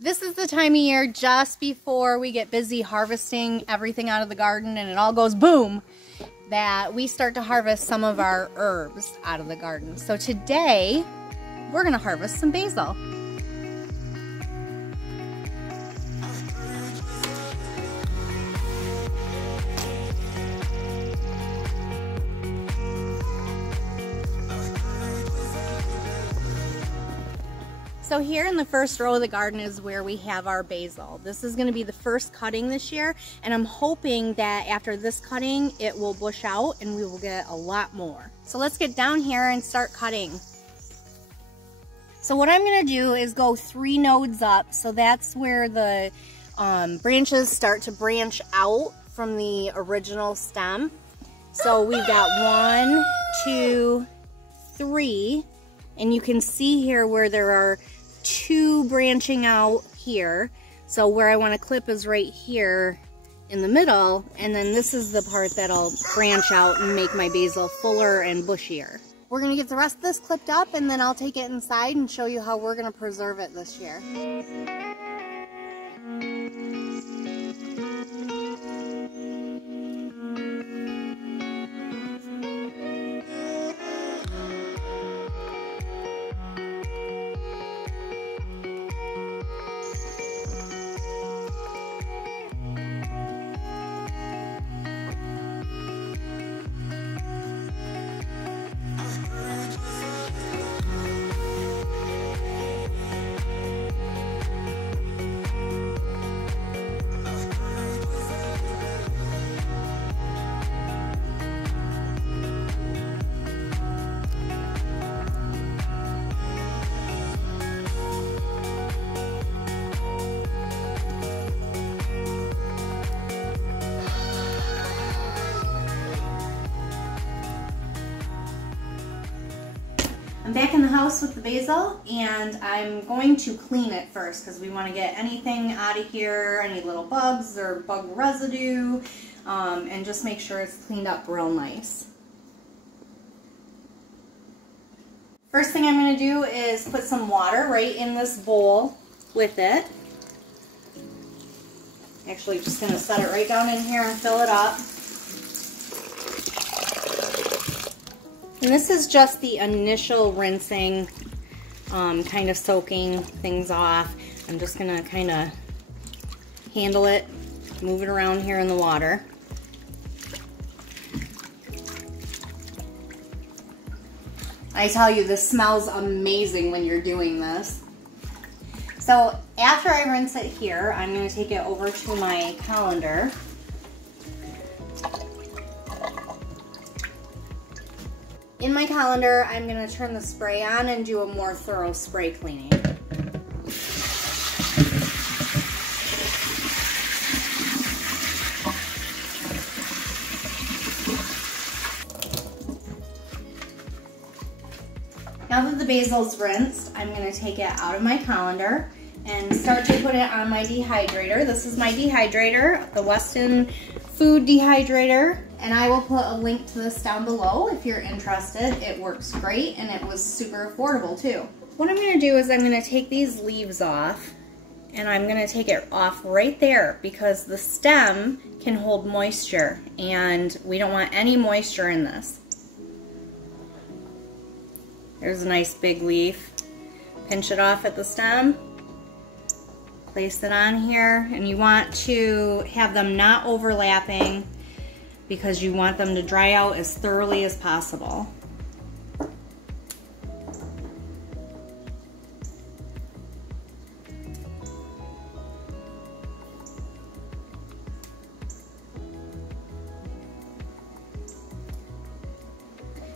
This is the time of year just before we get busy harvesting everything out of the garden and it all goes boom, that we start to harvest some of our herbs out of the garden. So today, we're gonna harvest some basil. So here in the first row of the garden is where we have our basil. This is going to be the first cutting this year, and I'm hoping that after this cutting it will bush out and we will get a lot more. So let's get down here and start cutting. So what I'm going to do is go 3 nodes up, so that's where the branches start to branch out from the original stem. So we've got 1, 2, 3, and you can see here where there are 2 branching out here. So where I want to clip is right here in the middle, and then this is the part that'll branch out and make my basil fuller and bushier. We're going to get the rest of this clipped up, and then I'll take it inside and show you how we're going to preserve it this year. I'm back in the house with the basil, and I'm going to clean it first because we want to get anything out of here, any little bugs or bug residue, and just make sure it's cleaned up real nice. First thing I'm going to do is put some water right in this bowl with it. Actually, just going to set it right down in here and fill it up. And this is just the initial rinsing, kind of soaking things off. I'm just gonna kind of handle it, move it around here in the water. I tell you, this smells amazing when you're doing this. So after I rinse it here, I'm gonna take it over to my colander. In my colander, I'm going to turn the spray on and do a more thorough spray cleaning. Now that the basil's rinsed, I'm going to take it out of my colander and start to put it on my dehydrator. This is my dehydrator, the Weston food dehydrator, and I will put a link to this down below if you're interested. It works great, and it was super affordable too. What I'm going to do is I'm going to take these leaves off, and I'm going to take it off right there because the stem can hold moisture, and we don't want any moisture in this. There's a nice big leaf. Pinch it off at the stem. Place it on here, and you want to have them not overlapping because you want them to dry out as thoroughly as possible.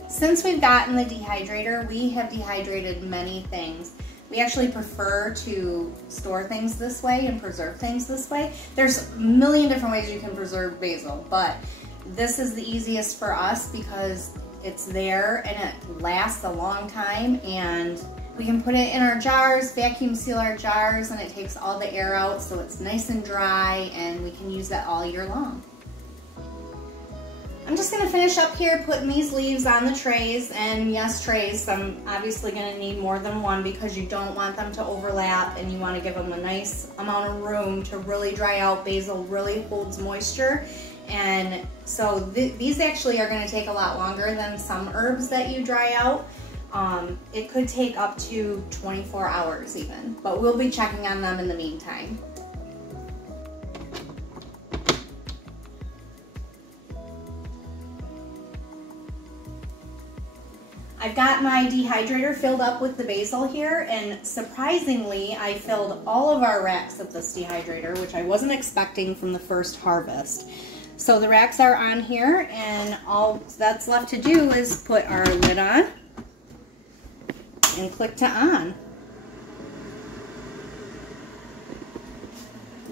Since we've gotten the dehydrator, we have dehydrated many things. We actually prefer to store things this way and preserve things this way. There's a million different ways you can preserve basil, but this is the easiest for us because it's there and it lasts a long time, and we can put it in our jars, vacuum seal our jars, and it takes all the air out so it's nice and dry, and we can use that all year long. I'm just gonna finish up here putting these leaves on the trays, and yes, trays, I'm obviously gonna need more than one because you don't want them to overlap and you wanna give them a nice amount of room to really dry out. Basil really holds moisture, and so these actually are gonna take a lot longer than some herbs that you dry out. It could take up to 24 hours even, but we'll be checking on them in the meantime. I've got my dehydrator filled up with the basil here, and surprisingly, I filled all of our racks of this dehydrator, which I wasn't expecting from the first harvest. So the racks are on here, and all that's left to do is put our lid on and click to on.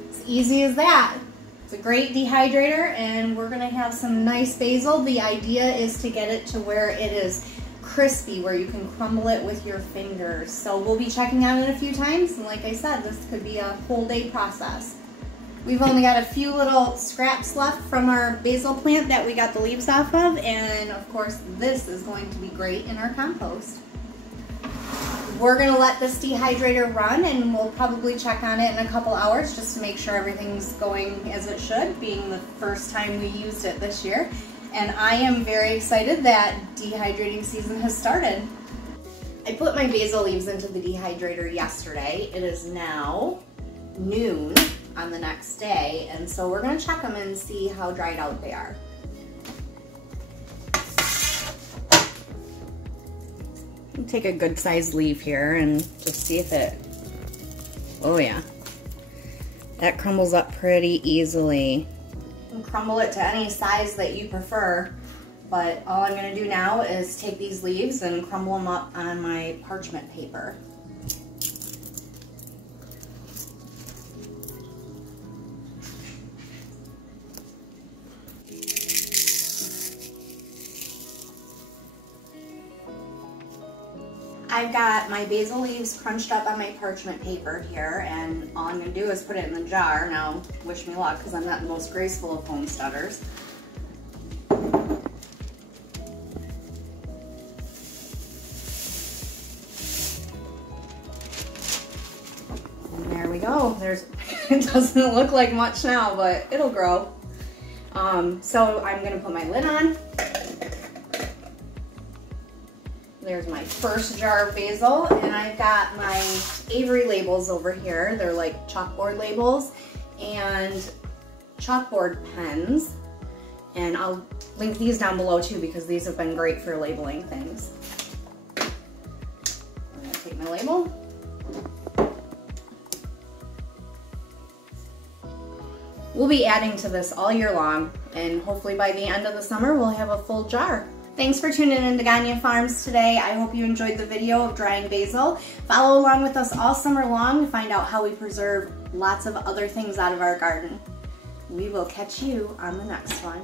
It's easy as that. It's a great dehydrator, and we're gonna have some nice basil. The idea is to get it to where it is crispy, where you can crumble it with your fingers. So we'll be checking on it a few times, and like I said, this could be a whole day process. We've only got a few little scraps left from our basil plant that we got the leaves off of, and of course this is going to be great in our compost. We're gonna let this dehydrator run, and we'll probably check on it in a couple hours just to make sure everything's going as it should, being the first time we used it this year. And I am very excited that dehydrating season has started. I put my basil leaves into the dehydrator yesterday. It is now noon on the next day, and so we're gonna check them and see how dried out they are. Take a good sized leaf here and just see if it, oh yeah, that crumbles up pretty easily. You can crumble it to any size that you prefer, but all I'm going to do now is take these leaves and crumble them up on my parchment paper. I've got my basil leaves crunched up on my parchment paper here, and all I'm going to do is put it in the jar. Now, wish me luck, because I'm not the most graceful of homesteaders. And there we go. It doesn't look like much now, but it'll grow. So I'm going to put my lid on. There's my first jar of basil, and I've got my Avery labels over here. They're like chalkboard labels and chalkboard pens. And I'll link these down below too, because these have been great for labeling things. I'm gonna take my label. We'll be adding to this all year long, and hopefully by the end of the summer we'll have a full jar. Thanks for tuning in to Gagne Farms today. I hope you enjoyed the video of drying basil. Follow along with us all summer long to find out how we preserve lots of other things out of our garden. We will catch you on the next one.